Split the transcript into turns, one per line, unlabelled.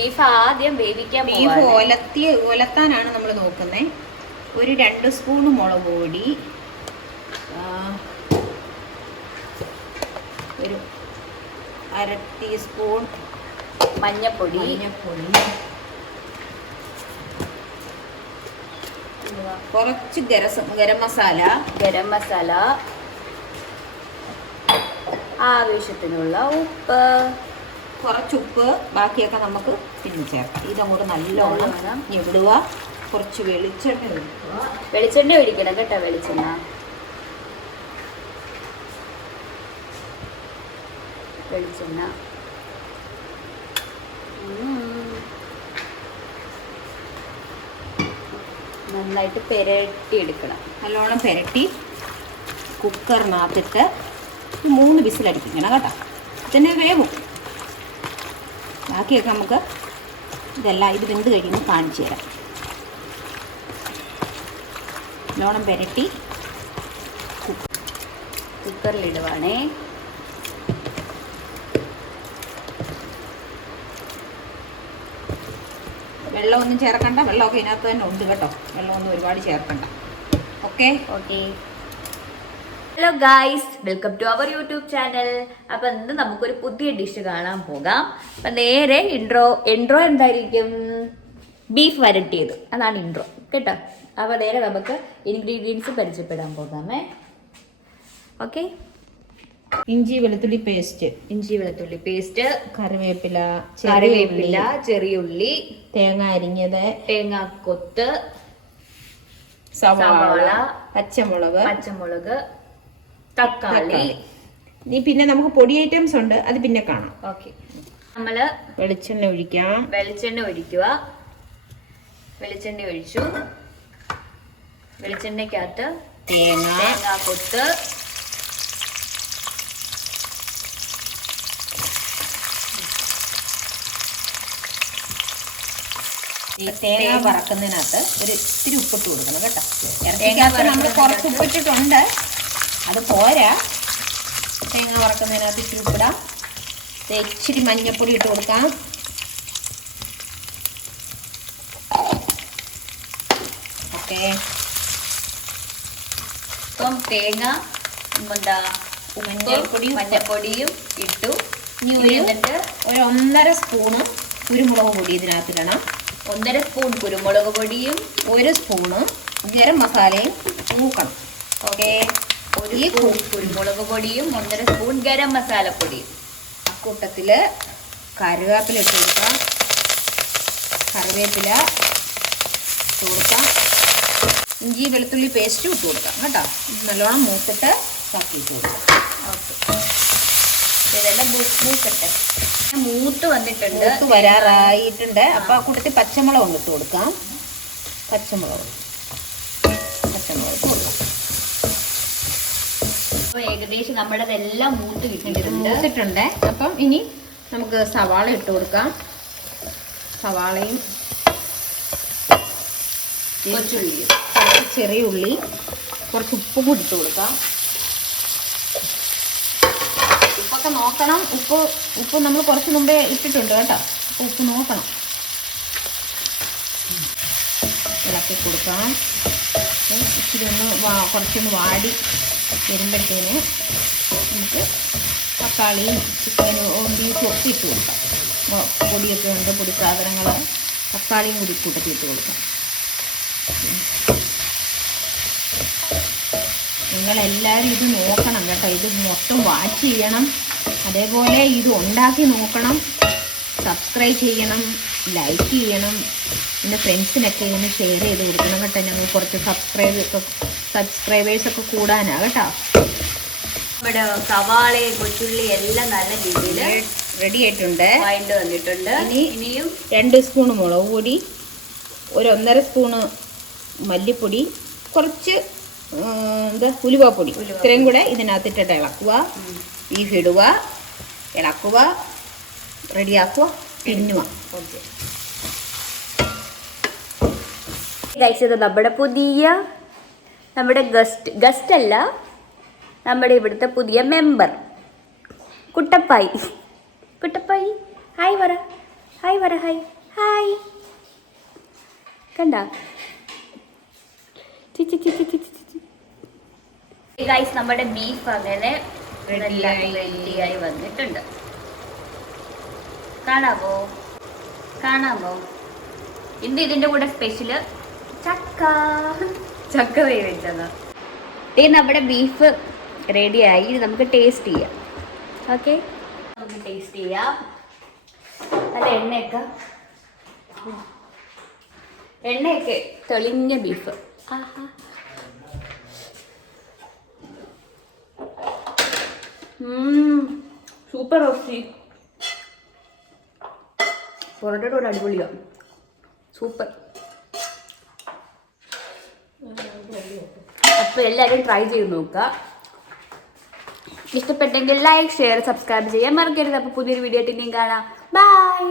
Beef ആദ്യം വേവിക്കാൻ
beef ഒലത്തി ഒലത്താനാണ് നമ്മൾ നോക്കുന്നത് ഒരു രണ്ട് സ്പൂൺ മുളക് പൊടി ഒരു അര ടീസ്പൂൺ
മഞ്ഞപ്പൊടി.
മഞ്ഞപ്പൊടി. കുറച്ച് ഗരസം ഗരം മസാല.
ഗരം മസാല. ആവശ്യത്തിനുള്ള ഉപ്പ്.
കുറച്ച് ഉപ്പ് ബാക്കിയൊക്കെ നമുക്ക് പിന്നെ ചേർക്കാം. ഇതങ്ങോട്ട് നല്ലോണം. ഞെവിടുക കുറച്ച് വെളിച്ചെണ്ണ ഒഴിക്കുക.
വെളിച്ചെണ്ണ ഒഴിക്കണം കേട്ടോ വെളിച്ചെണ്ണ. വെളിച്ചെണ്ണ. നന്നായിട്ട് പെരട്ടി എടുക്കണം
നല്ലോണം പെരട്ടി കുക്കറിനകത്തിട്ട് മൂന്ന് വിസിലടിപ്പിക്കണം കേട്ടോ. തന്നെ വേവും. ബാക്കിയൊക്കെ നമുക്ക് ഇതെല്ലാം ഇത് വെന്ത് കഴിയുമ്പോൾ കാണിച്ചു തരാം. നല്ലോണം പുരട്ടി
കുക്കറിലിടുവാണേ.
വെള്ളമൊന്നും ചേർക്കണ്ട. വെള്ളമൊക്കെ ഇതിനകത്ത് തന്നെ ഉണ്ട് കേട്ടോ. വെള്ളമൊന്നും ഒരുപാട് ചേർക്കണ്ട. Okay?
Okay. Hello guys welcome to our YouTube channel അപ്പൊ ഇന്ന് നമുക്കൊരു പുതിയ ഡിഷ് കാണാൻ പോകാം. അപ്പൊ നേരെ ഇൻട്രോ ഇൻട്രോ എന്തായിരിക്കും? ബീഫ് വരട്ടിയത്. അതാണ് ഇൻട്രോ കേട്ടോ? അപ്പൊ നേരെ നമുക്ക് ഇൻഗ്രീഡിയൻസ് പരിചയപ്പെടാൻ പോകാമേ. ഓക്കെ
ഇഞ്ചി വെളുത്തുള്ളി പേസ്റ്റ്
ഇഞ്ചി വെളുത്തുള്ളി പേസ്റ്റ്
കറിവേപ്പില
കറിവേപ്പില ചെറിയുള്ളി
തേങ്ങ അരിഞ്ഞത്
തേങ്ങാ
കൊത്ത്
സവാള,
പച്ചമുളക്
പച്ചമുളക് തക്കാളി.
നീ ഇനി പിന്നെ നമുക്ക് പൊടി ഐറ്റംസ് ഉണ്ട് അത് പിന്നെ കാണാം.
ഓക്കെ. നമ്മൾ
വെളിച്ചെണ്ണ ഒഴിക്കാം.
വെളിച്ചെണ്ണ ഒഴിക്കുക. വെളിച്ചെണ്ണ ഒഴിച്ചു. വെളിച്ചെണ്ണയ്ക്കകത്ത്
തേങ്ങ.
തേങ്ങാക്കൊത്ത്
ഈ തേങ്ങ വറക്കുന്നതിനകത്ത് ഒരു ഇത്തിരി ഉപ്പിട്ട് കൊടുക്കണം കേട്ടോ. ഇറച്ചിക്കകത്ത് നമ്മൾ കുറച്ച് ഉപ്പിട്ടിട്ടുണ്ട്. അത് പോരാ. തേങ്ങ വറക്കുന്നതിനകത്ത് ഇച്ചിരി ഉപ്പിടാം. ഇച്ചിരി മഞ്ഞപ്പൊടി ഇട്ട് കൊടുക്കാം. ഓക്കെ.
ഇപ്പം തേങ്ങ എന്താ
മഞ്ഞൾപ്പൊടിയും
മഞ്ഞപ്പൊടിയും ഇട്ടു.
ഇനി ഒരു
എന്നിട്ട്
ഒരു ഒന്നര സ്പൂണ് കുരുമുളക് പൊടി ഇതിനകത്തിടണം
ഒന്നര സ്പൂൺ കുരുമുളക് പൊടിയും
ഒരു സ്പൂണ് ഗരം മസാലയും മൂക്കണം
ഓക്കെ. ഒരു സ്പൂൺ കുരുമുളക് പൊടിയും ഒന്നര സ്പൂൺ ഗരം മസാലപ്പൊടിയും.
അക്കൂട്ടത്തിൽ കറിവേപ്പില ഇട്ട് കൊടുക്കാം. കറിവേപ്പില ഇട്ട് കൊടുക്കാം. ഇഞ്ചി വെളുത്തുള്ളി പേസ്റ്റ് ഇട്ട് കൊടുക്കാം കേട്ടോ. നല്ലോണം മൂത്തിട്ട് ഇട്ട് കൊടുക്കാം.
ഓക്കെ. ഇതെല്ലാം മൂത്ത് വന്നിട്ടുണ്ട്.
വരാറായിട്ടുണ്ട്. അപ്പോൾ ആ കൂട്ടത്തിൽ പച്ചമുളക് ഇട്ട് കൊടുക്കാം. പച്ചമുളക് ഇട്ട് കൊടുക്കാം
ഏകദേശം നമ്മുടെ ഇതെല്ലാം മൂത്ത് കിട്ടിയിട്ടുണ്ട്
മൂത്തിട്ടുണ്ട്. അപ്പം ഇനി നമുക്ക് സവാള ഇട്ട് കൊടുക്കാം. സവാളയും
കൊച്ചുള്ളി.
ചെറിയ ഉള്ളി കുറച്ച് ഉപ്പും കൂടി ഇട്ട് കൊടുക്കാം. ഉപ്പൊക്കെ നോക്കണം. ഉപ്പ് ഉപ്പ് നമ്മൾ കുറച്ച് മുമ്പേ ഇട്ടിട്ടുണ്ട് കേട്ടോ. അപ്പോൾ ഉപ്പ് നോക്കണം. ഇളക്കി കൊടുക്കാം. ഇച്ചിരി ഒന്ന് കുറച്ചൊന്ന് വാടി. വരുമ്പോഴത്തേന് നമുക്ക് തക്കാളിയും ചിക്കനും ബീഫും ഒക്കെ ഇട്ട് കൊടുക്കാം പൊടിയൊക്കെ ഉണ്ട് പൊടി സാധനങ്ങൾ. തക്കാളിയും കൂടി കൂട്ടത്തി ഇട്ട് കൊടുക്കാം. നിങ്ങളെല്ലാവരും ഇത് നോക്കണം കേട്ടോ. ഇത് മൊത്തം വാച്ച് ചെയ്യണം. അതേപോലെ ഇത് ഉണ്ടാക്കി നോക്കണം. സബ്സ്ക്രൈബ് ചെയ്യണം. ലൈക്ക് ചെയ്യണം. എന്റെ ഫ്രണ്ട്സിനൊക്കെ ഇതിന് ഷെയർ ചെയ്ത് കൊടുക്കണം കേട്ടോ. ഞങ്ങൾ കുറച്ച് സബ്സ്ക്രൈബ് ഒക്കെ സബ്സ്ക്രൈബേഴ്സൊക്കെ കൂടാനാ കേട്ടോ
നമ്മുടെ സവാളയും കൊച്ചുള്ളി എല്ലാം നല്ല രീതിയിൽ
റെഡി ആയിട്ടുണ്ട്.
വൈൻഡ് വന്നിട്ടുണ്ട്.
ഇനി
ഇനിയും?
രണ്ട് സ്പൂൺ മുളക് പൊടി ഒരു ഒന്നര സ്പൂണ് മല്ലിപ്പൊടി കുറച്ച് എന്താ ഉലുവാപ്പൊടി.
ഉലുവാപ്പൊടി.
ഇത്രയും കൂടെ ഇതിനകത്തിട്ടിട്ട് ഇളക്കുക. ബീഫ് ഇടുക ഇളക്കുക റെഡിയാക്കുക
ഓക്കെ. കഴിച്ചത് നമ്മുടെ പുതിയ നമ്മുടെ ഗസ്റ്റ് ഗസ്റ്റ് അല്ല നമ്മുടെ ഇവിടുത്തെ പുതിയ മെമ്പർ കുട്ടപ്പായി. കുട്ടപ്പായി. ഹായ് വര. ഹായ് വര ഹായ് ഹായ് കണ്ട? ഗൈസ് നമ്മുടെ ബീഫ് അങ്ങനെ. റെഡിയായി വന്നിട്ടുണ്ട്. കാണാമോ? കാണാമോ? ഇന്ന് ഇതിന്റെ കൂടെ സ്പെഷ്യൽ ചക്ക. ചക്ക വേവിച്ചത്. ഈ നമ്മുടെ ബീഫ് റെഡിയായി ഇത് നമുക്ക് ടേസ്റ്റ് ചെയ്യാം. ഓക്കെ നമുക്ക് ടേസ്റ്റ് ചെയ്യാം. നല്ല എണ്ണയൊക്കെ. എണ്ണയൊക്കെ തെളിഞ്ഞ ബീഫ് ആഹാ. സൂപ്പർ റോസ്റ്റി പൊറോട്ടയുടെ കൂടെ അടിപൊളിയാണ് സൂപ്പർ. അപ്പോൾ എല്ലാവരും ട്രൈ ചെയ്ത് നോക്കുക. ഇഷ്ടപ്പെട്ടെങ്കിൽ ലൈക്ക് ഷെയർ സബ്സ്ക്രൈബ് ചെയ്യാൻ മറക്കരുത്. അപ്പോൾ പുതിയൊരു വീഡിയോ ആയിട്ട് ഇനിയും കാണാം. ബൈ